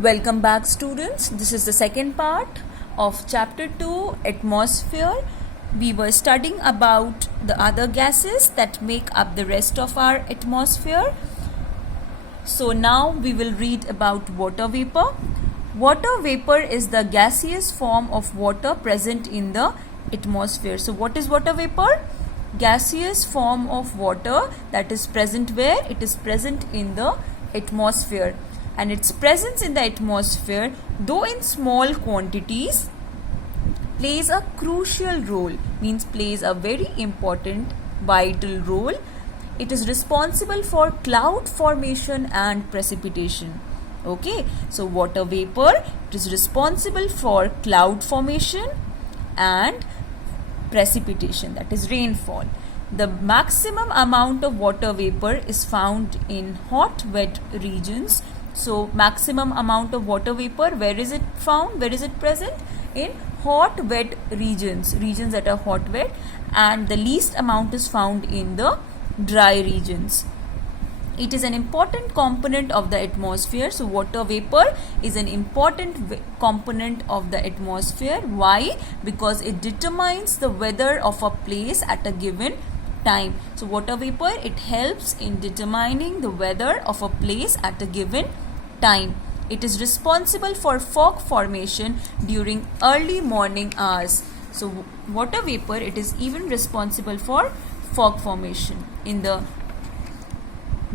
Welcome back, students. This is the second part of chapter 2, atmosphere. We were studying about the other gases that make up the rest of our atmosphere. So now we will read about water vapor. Water vapor is the gaseous form of water present in the atmosphere. So what is water vapor? Gaseous form of water that is present where? It is present in the atmosphere. And its presence in the atmosphere, though in small quantities, plays a crucial role, means plays a very important, vital role. It is responsible for cloud formation and precipitation. Okay, so water vapor, it is responsible for cloud formation and precipitation, that is rainfall. The maximum amount of water vapor is found in hot, wet regions. So maximum amount of water vapor, where is it found? Where is it present? In hot, wet regions that are hot, wet, and the least amount is found in the dry regions. It is an important component of the atmosphere. So water vapor is an important component of the atmosphere. Why? Because it determines the weather of a place at a given time. So water vapor, it helps in determining the weather of a place at a given time. It is responsible for fog formation during early morning hours. So water vapor, it is even responsible for fog formation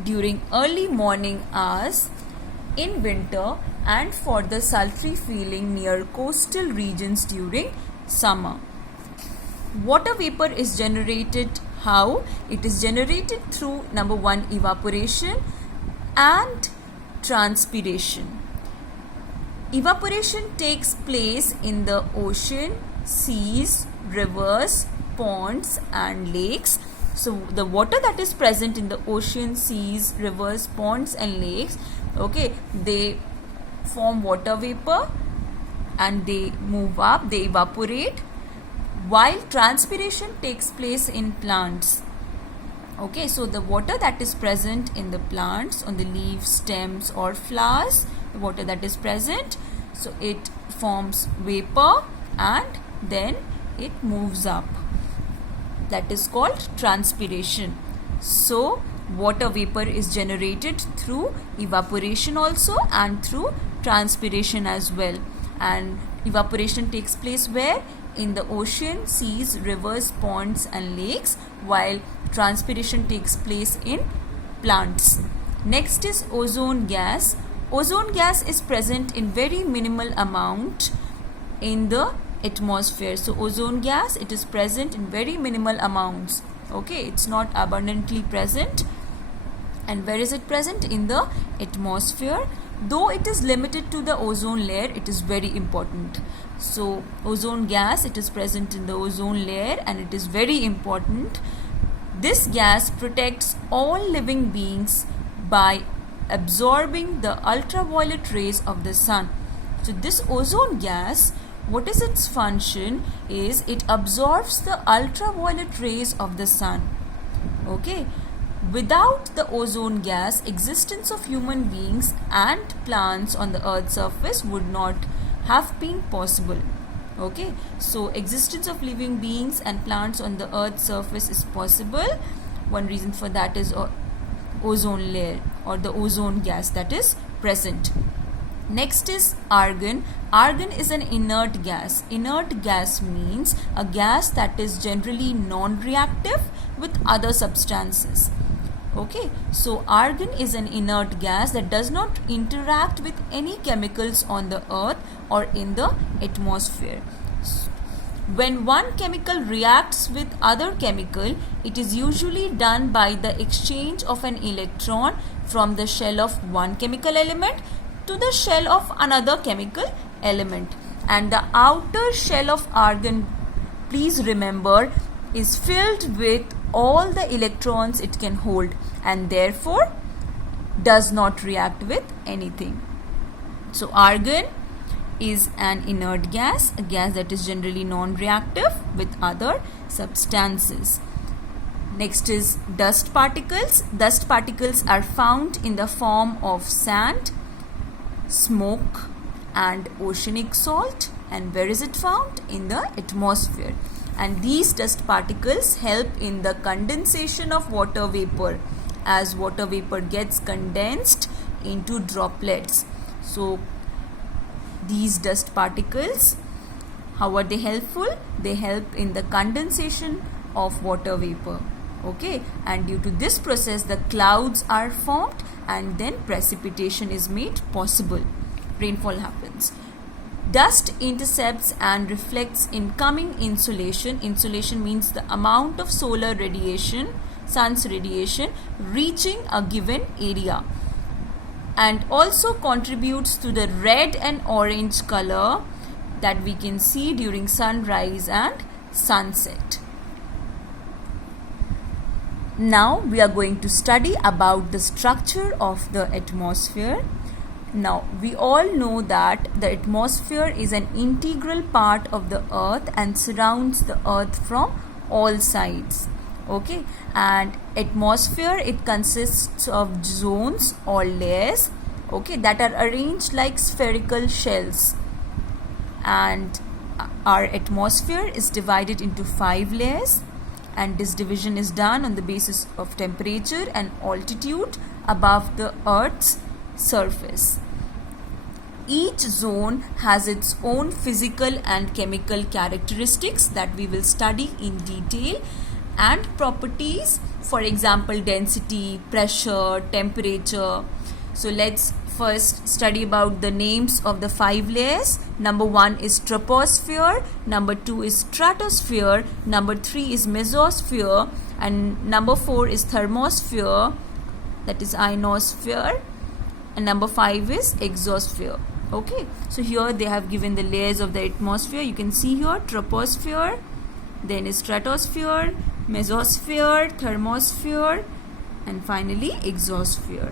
during early morning hours in winter, and for the sultry feeling near coastal regions during summer. Water vapor is generated how? It is generated through number 1, evaporation and transpiration. Evaporation takes place in the ocean, seas, rivers, ponds and lakes. So the water that is present in the ocean, seas, rivers, ponds and lakes, okay, they form water vapor and they move up, they evaporate, while transpiration takes place in plants. Okay, so the water that is present in the plants, on the leaves, stems or flowers, the water that is present, so it forms vapor and then it moves up. That is called transpiration. So water vapor is generated through evaporation also and through transpiration as well. And evaporation takes place where? In the ocean, seas, rivers, ponds and lakes, while transpiration takes place in plants. Next is ozone gas. Ozone gas is present in very minimal amount in the atmosphere. So ozone gas, it is present in very minimal amounts. Okay, it's not abundantly present. And where is it present? In the atmosphere. Though it is limited to the ozone layer, it is very important. So ozone gas, it is present in the ozone layer and it is very important. This gas protects all living beings by absorbing the ultraviolet rays of the sun. So this ozone gas, what is its function? Is it absorbs the ultraviolet rays of the sun. Okay. Without the ozone gas, existence of human beings and plants on the earth's surface would not have been possible. Okay, so existence of living beings and plants on the earth's surface is possible. One reason for that is ozone layer or the ozone gas that is present. Next is argon. Argon is an inert gas. Inert gas means a gas that is generally non-reactive with other substances. Okay, so argon is an inert gas that does not interact with any chemicals on the earth or in the atmosphere. When one chemical reacts with other chemical, it is usually done by the exchange of an electron from the shell of one chemical element to the shell of another chemical element. And the outer shell of argon, please remember, is filled with all the electrons it can hold and therefore does not react with anything. So argon is an inert gas, a gas that is generally non-reactive with other substances. Next is dust particles. Dust particles are found in the form of sand, smoke and oceanic salt. And where is it found? In the atmosphere. And these dust particles help in the condensation of water vapor, as water vapor gets condensed into droplets. So these dust particles, how are they helpful? They help in the condensation of water vapor. Okay, and due to this process the clouds are formed and then precipitation is made possible. Rainfall happens. Dust intercepts and reflects incoming insolation. Insolation means the amount of solar radiation, sun's radiation, reaching a given area, and also contributes to the red and orange color that we can see during sunrise and sunset. Now we are going to study about the structure of the atmosphere. Now we all know that the atmosphere is an integral part of the earth and surrounds the earth from all sides. Okay, and atmosphere, it consists of zones or layers, okay, that are arranged like spherical shells. And our atmosphere is divided into 5 layers, and this division is done on the basis of temperature and altitude above the earth's surface. Each zone has its own physical and chemical characteristics that we will study in detail, and properties, for example density, pressure, temperature. So let's first study about the names of the 5 layers. Number 1 is troposphere, number 2 is stratosphere, number 3 is mesosphere, and number 4 is thermosphere, that is ionosphere, and number 5 is exosphere. Okay, so here they have given the layers of the atmosphere. You can see here troposphere, then is stratosphere, mesosphere, thermosphere, and finally exosphere.